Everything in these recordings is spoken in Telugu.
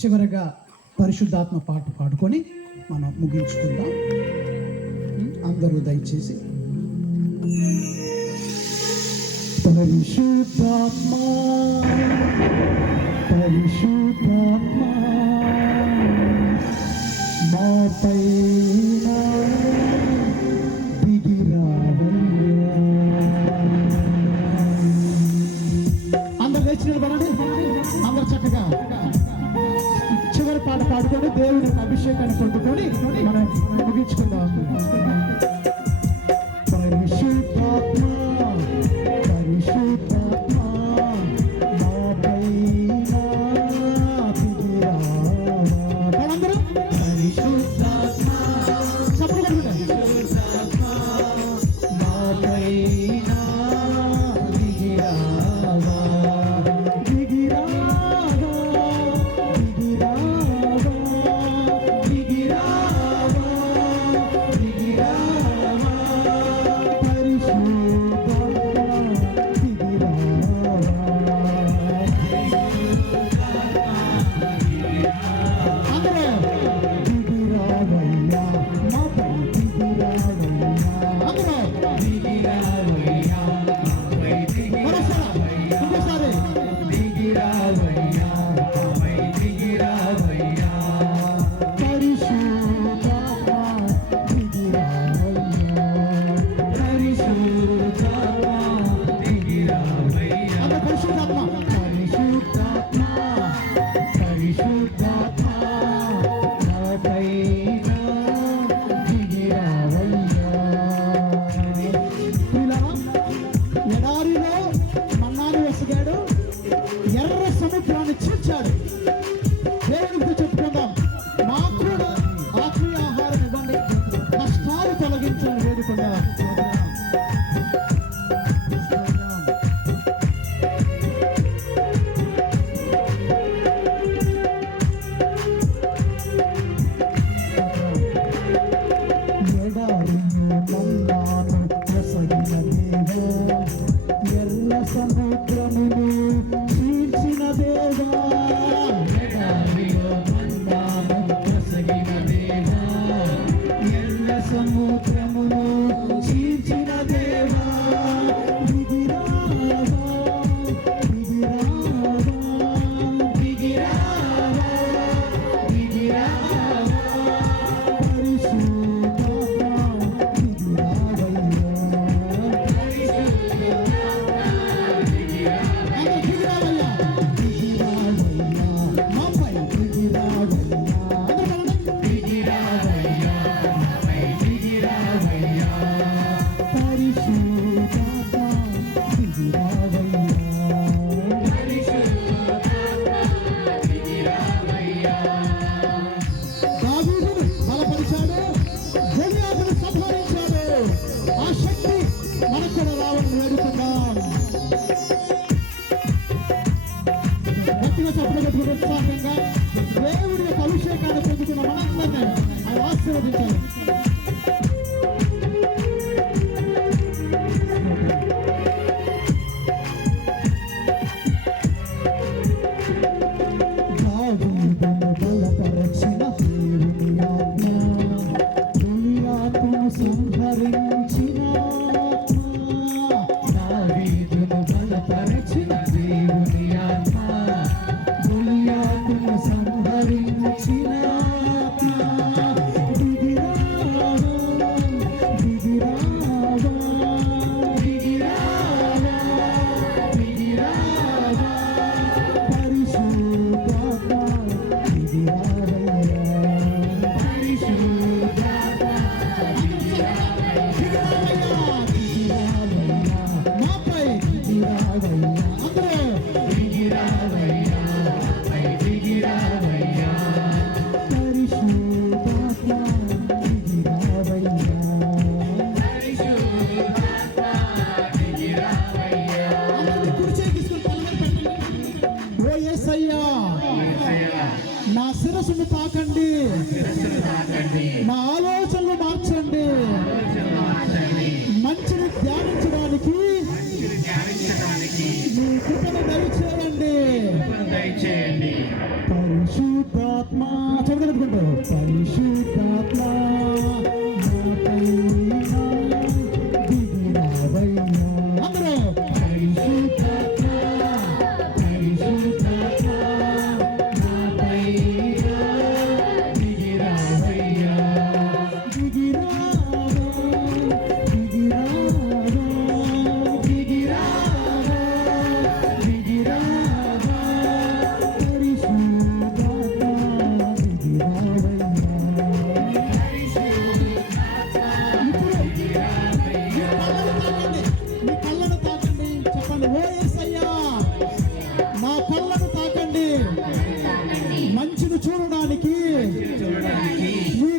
చివరగా పరిశుద్ధాత్మ పాట పాడుకొని మనం ముగించుకుందాం. అందరూ దయచేసి పరిశుద్ధాత్మ పరిశుద్ధాత్మ మాపై అందరు చక్కగా చివరి పాట పాడుకొని దేవుని అభిషేకాన్ని పొందుకొని మనం ముగించుకుందాం. పరిశుద్ధాత్మ పరిశుద్ధాత్మ మాపైన దిగిరావా. అందరూ పరిశుద్ధాత్మ మాపైన దిగిరావా. దేవుడి యొక్క అభిషేకాన్ని పొందుతున్న మనందరినీ ఆయన ఆశీర్వదించాలి. బలపరచిన దేవుని ఆజ్ఞ దునియాను సంహరించిన దావీదును బలపరచిన దేవుని ఆత్మ దునియాను సంహరించిన నా శిరస్సును తాకండి, నా ఆలోచనలు మార్చండి, మంచిని ధ్యానించడానికి మీ కృపను దయచేయండి. పరిశుద్ధ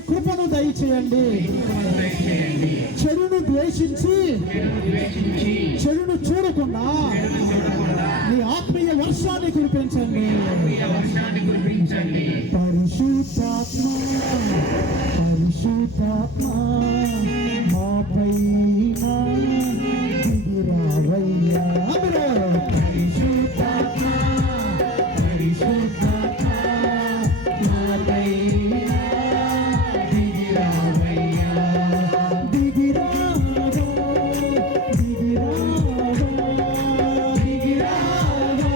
కృపను దయచేయండి. చెడును ద్వేషించి చెడును చూడకుండా నీ ఆత్మీయ వర్షాన్ని కురిపించండి. పరిశుద్ధాత్మ పరిశుద్ధాత్మ మాపై దిగిరావయ్యా. పరిశుద్ధాత్మ పరిశుద్ధాత్మ మాపై దిగిరావయ్యా. దిగిరావా దిగిరావా దిగిరావా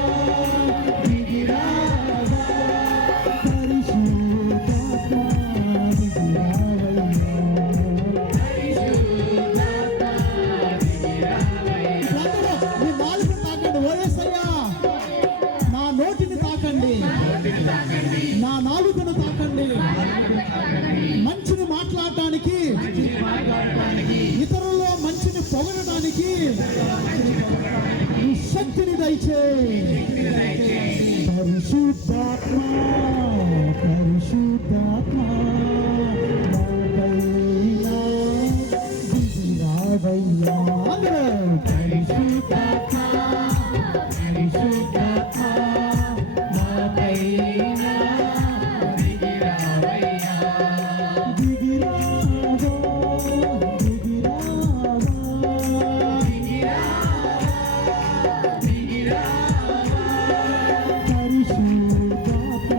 దిగిరావా. పరిశుద్ధాత్మ దిగిరావయ్యా. మీ నాలుగు తాకండి. ఓ యేసయ్యా, నా నోటిని తాకండి, నా నాలుకను తాకండి. మంచిని మాట్లాడటానికి, ఇతరుల్లో మంచిని పొగడటానికి ఈ శక్తిని దయచేయి. పరిశుద్ధాత్మ పరిశుద్ధాత్మ నాపైన దిగిరావయ్యా. పరిశుద్ధాత్మ పరిశుద్ధాత్మ నాపైన దిగిరావయ్యా. దిగిరావా దిగిరావా దిగిరావా. పరిశుద్ధాత్మ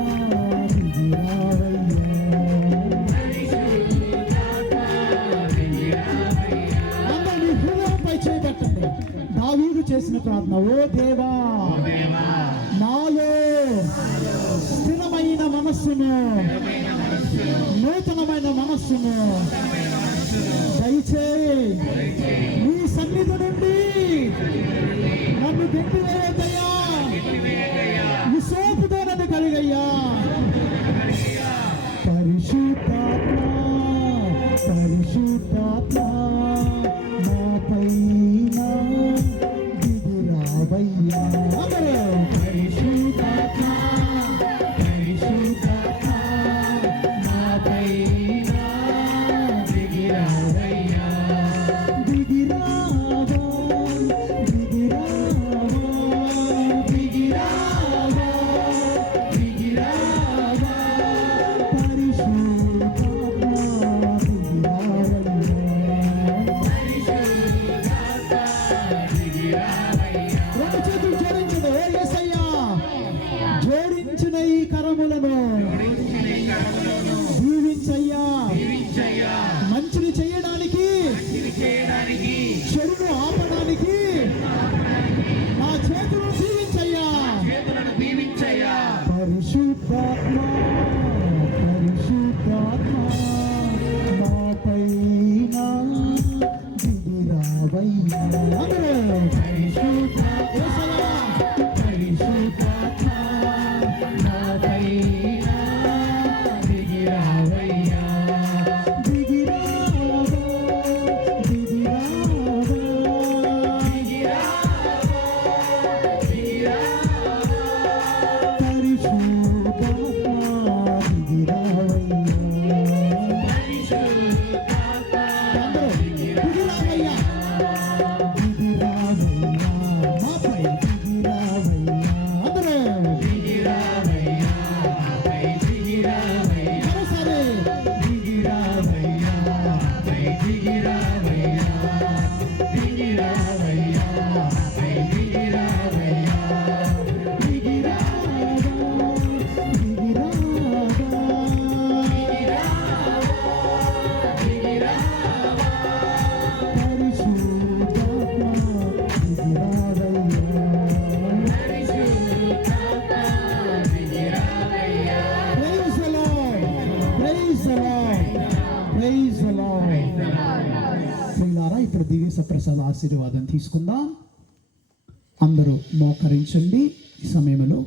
దిగిరావయ్యా. అందరూ మీ హృదయంపై చేయబెట్టండి. దావీదు చేసిన ప్రార్థన, ఓ దేవా నాలో స్థిరమైన మనస్సును నూతనమైన మనస్సును దయచేయి. నీ సన్నిధి నుండి నన్ను గెంటివేయదయ్యా. విశోపుతో నన్ను కలిగయ్యా. పరిశుద్ధాత్మ పరిశుద్ధాత్మ నాపైన దిగిరావయ్యా. పరిశుద్ధాత్మ పరిశుద్ధాత్మ నాపైన దిగిరావయ్యా. దిగిరావా దిగిరావా దిగిరావా దిగిరావా. పరిశుద్ధాత్మ దిగిరావయ్యా. రెండు చేతులు జోడించడు. ఓ యేసయ్యా, జోడించిన ఈ కరములను దీవించయ్యా. మంచిని చేయడానికి చెడును ఆపడానికి నా చేతులను దీవించయ్యా. పరిశుద్ధాత్మ పరిశుద్ధాత్మ నాపైన దిగిరావయ్యా. పరిశుద్ధాత్మ నాపైన దిగిరావయ్యా. దిగిరావా దిగిరావా పరిశుద్ధాత్మ దిగిరావయ్యా. దిగిరావయ్యా మాపై దిగిరావయ్యా. అందరూ మరోసారి దిగిరావయ్యా దిగిరావయ్యా దిగిరావయ్యా దిగిరావయ్యా. ఇప్పుడు దివ్య ప్రసాద ఆశీర్వాదం తీసుకుందాం. అందరూ మోకరించండి. ఈ సమయంలో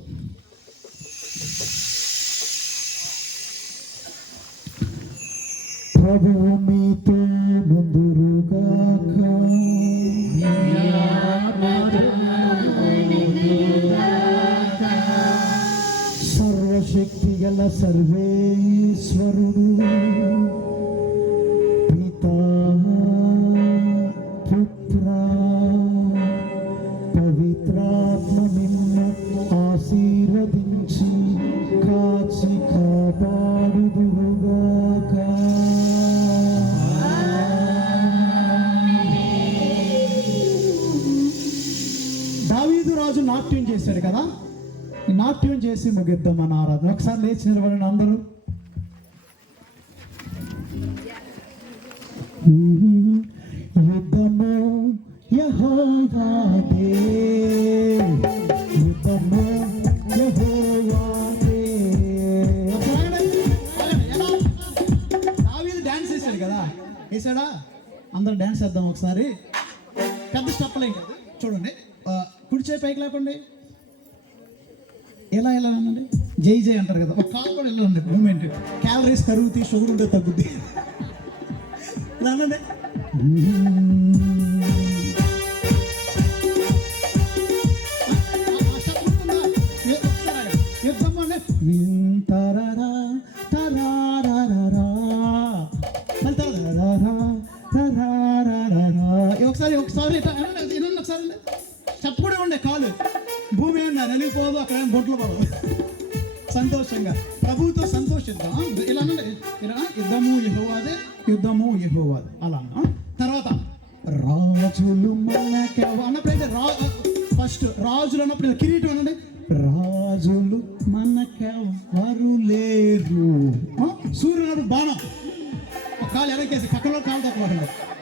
ప్రభువు మీతో ముందురుగాక. సర్వశక్తి గల సర్వేశ్వరుడు కాచి కాపాడుదురుగాక. దావీదు రాజు నాట్యం చేశాడు కదా, ఈ నాట్యం చేసి ముగిద్దాం మన ఆరాధన. ఒకసారి లేచి నిలబడండి అందరూ. యుద్ధము యెహోవాదే, యుద్ధము యెహోవాదే. దావీదు డాన్స్ వేశాడు కదా, వేసాడా? అందరూ డాన్స్ వేద్దాం ఒకసారి. పెద్ద స్టెప్పులు కాదు, చూడండి. కుడి చేయి పైకి లేకండి, ఎలా అనండి, జై జై అంటారు కదా. ఒక కాలు కూడా వెళ్ళండి, మూమెంట్. క్యాలరీస్ కరుగుతాయి, షుగర్ ఉంటే తగ్గుద్ది. ఇలా అనండి. ఒకసారి ఒకసారి ఒకసారి చప్పుడే ఉండే కాలు భూమి అన్నా నలిగిపోదు, అక్కడ బొట్లు పడదు. సంతోషంగా ప్రభువుతో సంతోషిద్దాం. ఇలా ఇలా యుద్ధము యెహోవాదే, యుద్ధము యెహోవాదే అలా. తర్వాత రాజులు మనకెవ అన్నప్పుడైతే ఫస్ట్ రాజులు అన్నప్పుడు కిరీటం అనండి. రాజులు మనకెవ్వరు లేరు. సూర్యుడు బాణం కాలు వెనకేసి పక్కలో కాలు తక్కువ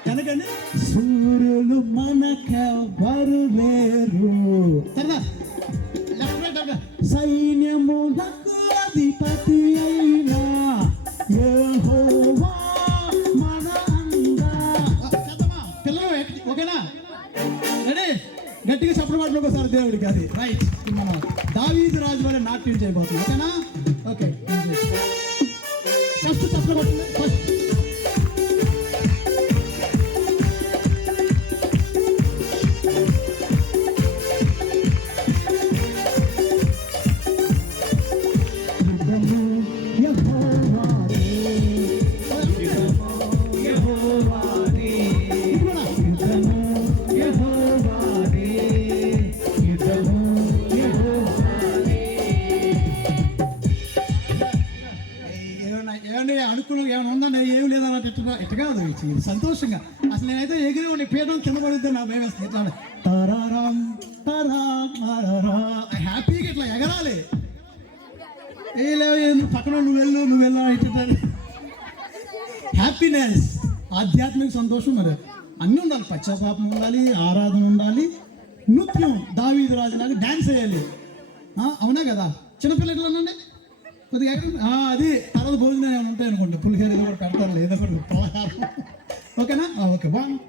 వెనకండి. సూర్యులు మనకెవ్వరు లేరు. సైన్యములకు అధిపతి అయినా యెహోవా మన అండా. పిల్లలు ఓకేనా? రెడీ? గట్టిగా చప్పుడు మాటలు ఒకసారి దేవుడికి. అది రైట్. మనం దావీదు రాజు వల్ల నాట్యం చేయబోతున్నాం. ఓకేనా? ఓకే, ఫస్ట్ చప్పుడు పట్టింది. ఫస్ట్ సంతోషంగా అసలు నేనైతే ఎగిరి ఉండి పీఠం కింద పడితే నా భయం వేస్తుంది. ఇట్లా హ్యాపీగా ఇట్లా ఎగరాలి. ఏ లేవు పక్కన నువ్వు వెళ్ళు ఇట్లా హ్యాపీనెస్, ఆధ్యాత్మిక సంతోషం. మరి అన్నీ ఉండాలి. పశ్చాత్తాపం ఉండాలి, ఆరాధన ఉండాలి, నృత్యం. దావీదు రాజులాగా డ్యాన్స్ వేయాలి. అవునా కదా? చిన్నపిల్లలు ఎట్లా కొద్దిగా అది తర్వాత భోజనం ఏమైనా ఉంటాయి అనుకోండి, పులిహోర ఏదో కూడా పెడతారు, ఏదో ఒకటి పలహారం. ఓకేనా? ఓకే, బాగుంది.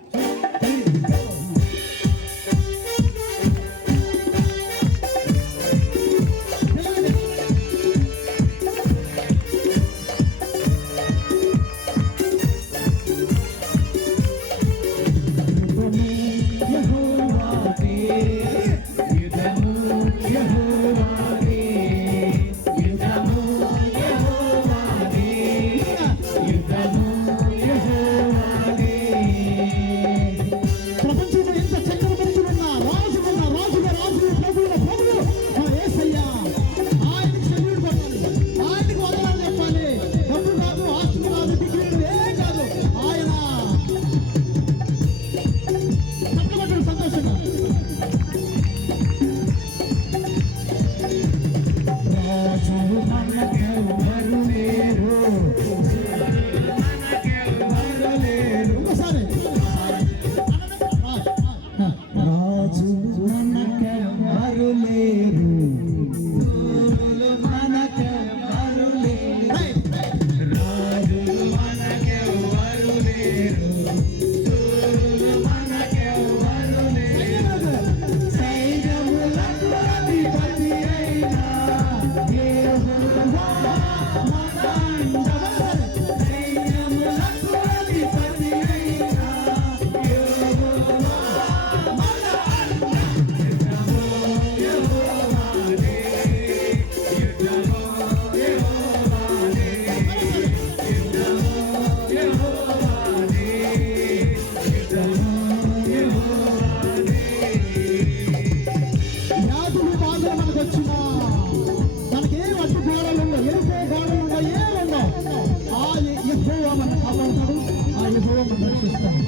రక్షిస్తాడు.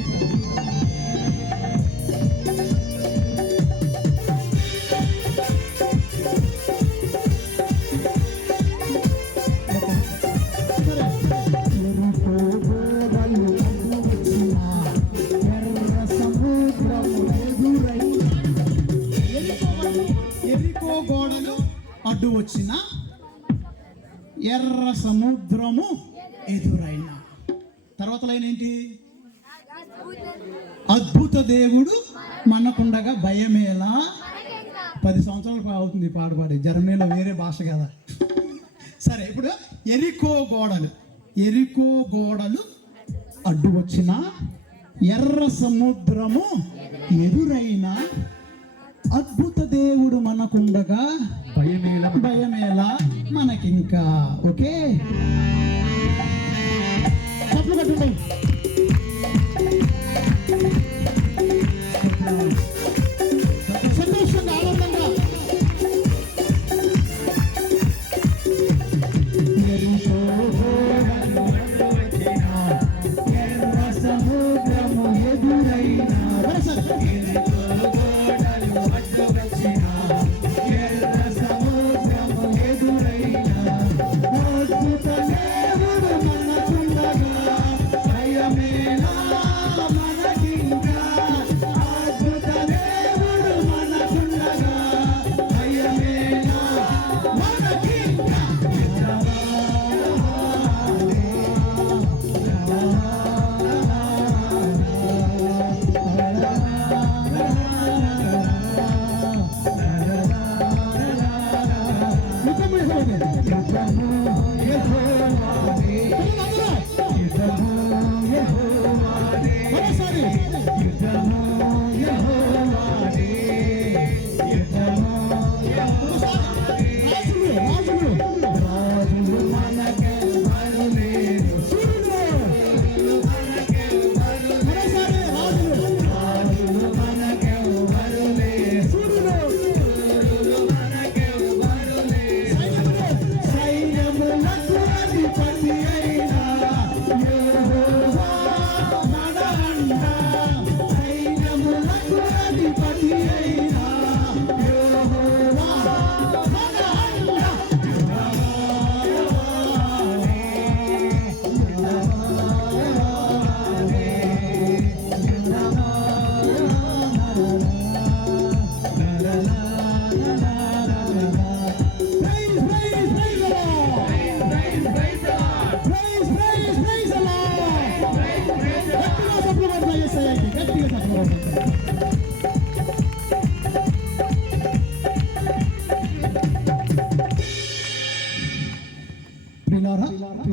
ఎరికో గోడలు అడ్డు వచ్చిన ఎర్ర సముద్రము ఎదురైన తర్వాత లైన్ ఏంటి? అద్భుత దేవుడు మనకుండగా భయమేలా. 10 సంవత్సరాలు అవుతుంది పాడి జర్మనీలో వేరే భాష కదా. సరే, ఇప్పుడు ఎరికో గోడలు అడ్డు వచ్చిన ఎర్ర సముద్రము ఎదురైన అద్భుత దేవుడు మనకుండగా భయమేలా మనకింకా. ఓకే, చప్పట్లు కట్టండి. సంతోషంగా ఆనందంగా ఎర్ర సముద్రము ఎదురైన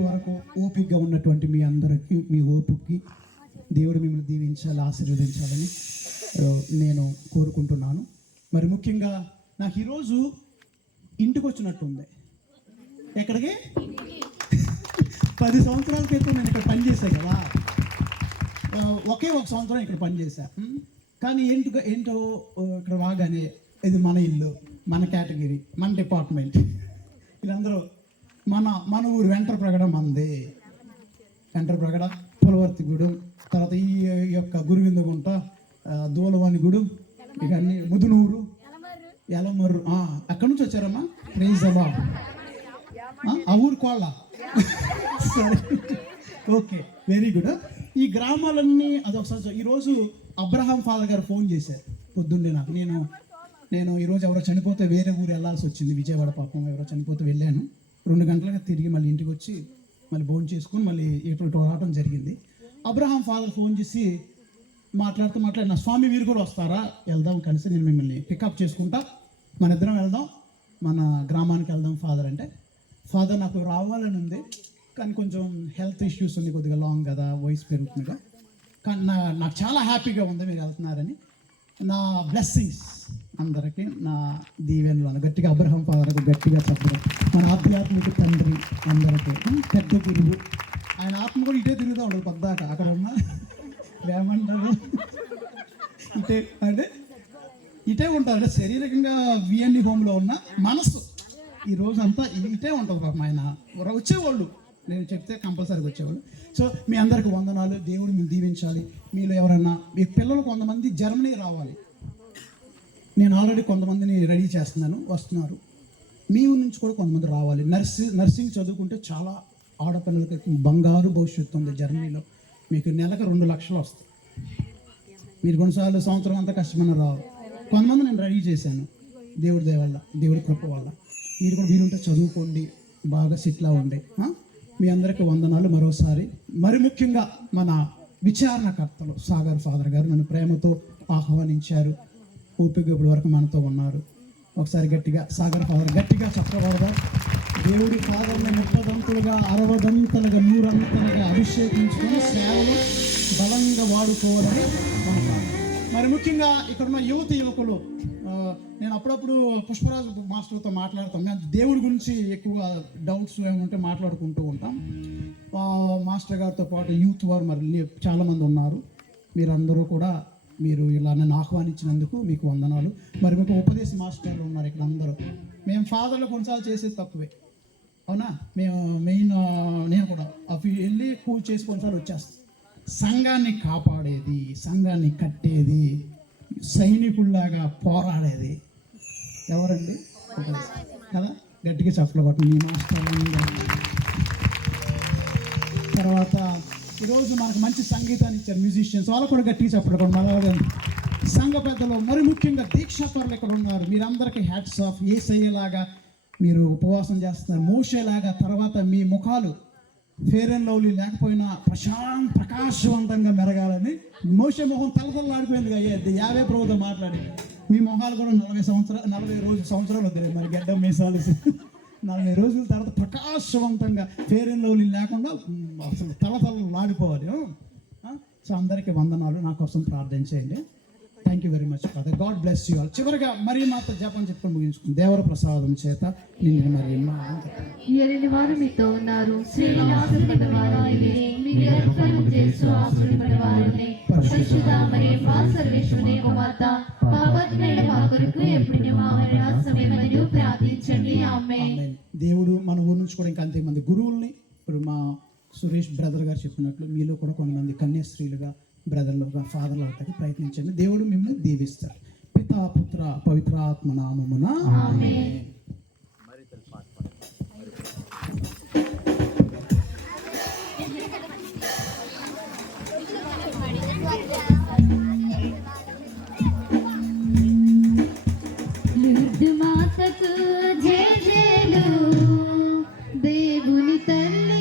వరకు ఓపికగా ఉన్నటువంటి మీ అందరికీ, మీ ఓపికకి దేవుడు మిమ్మల్ని దీవించాలి, ఆశీర్వదించాలని నేను కోరుకుంటున్నాను. మరి ముఖ్యంగా నాకు ఈరోజు ఇంటికి వచ్చినట్టుంది. ఎక్కడికి? 10 సంవత్సరాల క్రితం నేను ఇక్కడ పనిచేశాను కదా, ఒకే ఒక సంవత్సరం ఇక్కడ పనిచేశా. కానీ ఏంటో ఇక్కడ రాగానే ఇది మన ఇల్లు, మన కేటగిరీ, మన డిపార్ట్మెంట్, వీళ్ళందరూ మన ఊరు వెంట్రప్రగడ మంది. వెంట్రప్రగడ, పులవర్తిగూడెం, తర్వాత ఈ యొక్క గురువిందగుంట, దూలవాణిగూడెం, ఇక అన్ని ముదునూరు, ఎలమర్రు. అక్కడి నుంచి వచ్చారమ్మా. ప్రైజ్ అలా ఆ ఊరు కోళ్ళ. సరే, ఓకే, వెరీ గుడ్. ఈ గ్రామాలన్నీ అదొకసారి. ఈరోజు అబ్రహాం ఫాదర్ గారు ఫోన్ చేశారు పొద్దున్నే నాకు. నేను ఈరోజు ఎవరో చనిపోతే వేరే ఊరు వెళ్ళాల్సి వచ్చింది, విజయవాడ. పాపం ఎవరో చనిపోతే వెళ్ళాను. 2 గంటలుగా తిరిగి మళ్ళీ ఇంటికి వచ్చి మళ్ళీ భోజనం చేసుకుని మళ్ళీ ఇటు రావడం జరిగింది. అబ్రహాం ఫాదర్ ఫోన్ చేసి మాట్లాడుతూ నా స్వామి మీరు కూడా వస్తారా, వెళ్దాం కలిసి, నేను మిమ్మల్ని పికప్ చేసుకుంటా, మన ఇద్దరం వెళ్దాం, మన గ్రామానికి వెళ్దాం ఫాదర్ అంటే. ఫాదర్ నాకు రావాలని ఉంది, కానీ కొంచెం హెల్త్ ఇష్యూస్ ఉంది, కొద్దిగా లాంగ్ కదా, వయసు పెరుగుతుందిగా. కానీ నాకు చాలా హ్యాపీగా ఉంది మీరు వెళ్తున్నారని. నా బ్లెస్సింగ్స్ అందరికీ, నా దీవెనలు గట్టిగా అబ్రహాం ఫాదర్కు గట్టిగా చెప్పడం. మన ఆధ్యాత్మిక తండ్రి అందరికీ పెద్ద గురువు. ఆయన ఆత్మ కూడా ఇటే తిరుగుతూ ఉండదు పద్దాక. అక్కడ ఉన్న ఏమంటారు, ఇటే ఉంటారు. అంటే శారీరకంగా విఎన్ఈ హోమ్లో ఉన్న మనసు ఈ రోజు అంతా ఇటే ఉంటుంది పాపం. ఆయన వచ్చేవాళ్ళు నేను చెప్తే కంపల్సరీగా వచ్చేవాళ్ళు. సో మీ అందరికి వందనాలు. దేవుడు మీరు దీవించాలి. మీలో ఎవరైనా మీ పిల్లలు కొంతమంది జర్మనీ రావాలి, నేను ఆల్రెడీ కొంతమందిని రెడీ చేస్తున్నాను, వస్తున్నారు. మీ ఊరి నుంచి కూడా కొంతమంది రావాలి. నర్సింగ్ చదువుకుంటే చాలా ఆడపిల్లలకి బంగారు భవిష్యత్తు ఉంది జర్మనీలో. మీకు నెలకు 2 లక్షలు వస్తాయి. మీరు కొన్నిసార్లు సంవత్సరం అంతా కష్టమైన రావు. కొంతమంది నేను రెడీ చేశాను దేవుడి దయ వల్ల, దేవుడి కృప వల్ల. మీరు కూడా వీలుంటే చదువుకోండి, బాగా సెటిల్ అవ్వండి. మీ అందరికీ వందనాలు మరోసారి. మరి ముఖ్యంగా మన విచారణకర్తలు సాగర్ ఫాదర్ గారు నన్ను ప్రేమతో ఆహ్వానించారు. ఓపిక ఇప్పటి వరకు మనతో ఉన్నారు. ఒకసారి గట్టిగా సాగర్ ఫాదర్ గట్టిగా చెప్పకూడదా? దేవుడి ఫాదర్ని 30దంతులుగా 60దంతలుగా 100 అభిషేకించుకొని సేవలు బలంగా వాడుకోవాలని మన. మరి ముఖ్యంగా ఇక్కడున్న యువకులు, నేను అప్పుడప్పుడు పుష్పరాజు మాస్టర్తో మాట్లాడతాం. మేము దేవుడి గురించి ఎక్కువ డౌట్స్ ఏమంటే మాట్లాడుకుంటూ ఉంటాం. మాస్టర్ గారితో పాటు యూత్ వారు మరి చాలామంది ఉన్నారు. మీరందరూ కూడా మీరు ఇలా నన్ను ఆహ్వానించినందుకు మీకు వందనాలు. మరి మీకు ఉపదేశ మాస్టర్లు ఉన్నారు ఇక్కడ అందరూ. మేము ఫాదర్లు కొన్నిసార్లు చేసేది తక్కువే, అవునా? మేము నేను కూడా అవి వెళ్ళి పూజ చేసి కొన్నిసార్లు వచ్చేస్తాం. సంఘాన్ని కాపాడేది, సంఘాన్ని కట్టేది, సైనికుల్లాగా పోరాడేది ఎవరండి? కదా, గట్టిగా చెప్పలు కొట్టండి మీ మాస్టర్లు. తర్వాత ఈరోజు మనకు మంచి సంగీతాన్ని ఇచ్చారు మ్యూజిషియన్స్, వాళ్ళు కూడా గట్టిగా చెప్పడం. అలాగే సంఘ పెద్దలు, మరి ముఖ్యంగా దీక్షాపరులు ఇక్కడ ఉన్నారు. మీరందరికీ హ్యాట్స్ ఆఫ్. యేసయ్యలాగా మీరు ఉపవాసం చేస్తున్నారు, మోషేలాగా. తర్వాత మీ ముఖాలు ఫేర్ అండ్ లవ్లీ లేకపోయినా ప్రకాశవంతంగా మెరగాలని. మోషే మొహం తలతల్లాడిపోయింది కదా 50 ప్రభుత్వం మాట్లాడి. మీ మొహాలు కూడా 40 సంవత్సరాలు వద్దు మరి గడ్డం మీసాలు 40 రోజుల తర్వాత ప్రకాశవంతంగా ఫేర్ అండ్ లవ్లీ లేకుండా అసలు తలతల్లాడిపోవాలి. సో అందరికీ వందనాలు. నా కోసం ప్రార్థన చేయండి. Thank you very much father. God bless you all. చివరిగా మరి మాతో జపం చెప్పుకొని ముగించుకుని దేవర ప్రసాదం చేత నిన్ను మరి ఎరిని వారు మీతో ఉన్నారు. స్త్రీలను ఆశీర్వదింపబడేవారు మీరు అర్పణం చేస్తూ ఆశీర్వదింపబడేవారు. పరిశుద్ధ మరియ సర్వేశ్వరుని కుమార్త పాపాత్ములైన మా కొరకు ఎప్పుడు మా సమయమని ప్రార్థించండి. ఆమేన్. దేవుడు మన ఊరు నుంచి కూడా ఇంకా అంతమంది గురువుల్ని, ఇప్పుడు మా సురేష్ బ్రదర్ గారు చెప్పినట్లు మీలో కూడా కొంతమంది కన్యాస్త్రీలుగా, బ్రదర్లుగా, ఫాదర్లు అవడానికి ప్రయత్నించండి. దేవుడు మిమ్మల్ని దీవిస్తారు. పితా, పుత్ర, పవిత్ర ఆత్మ నామమున ఆమేన్. మాతకు జయ జయలు, దేవుని తల్లి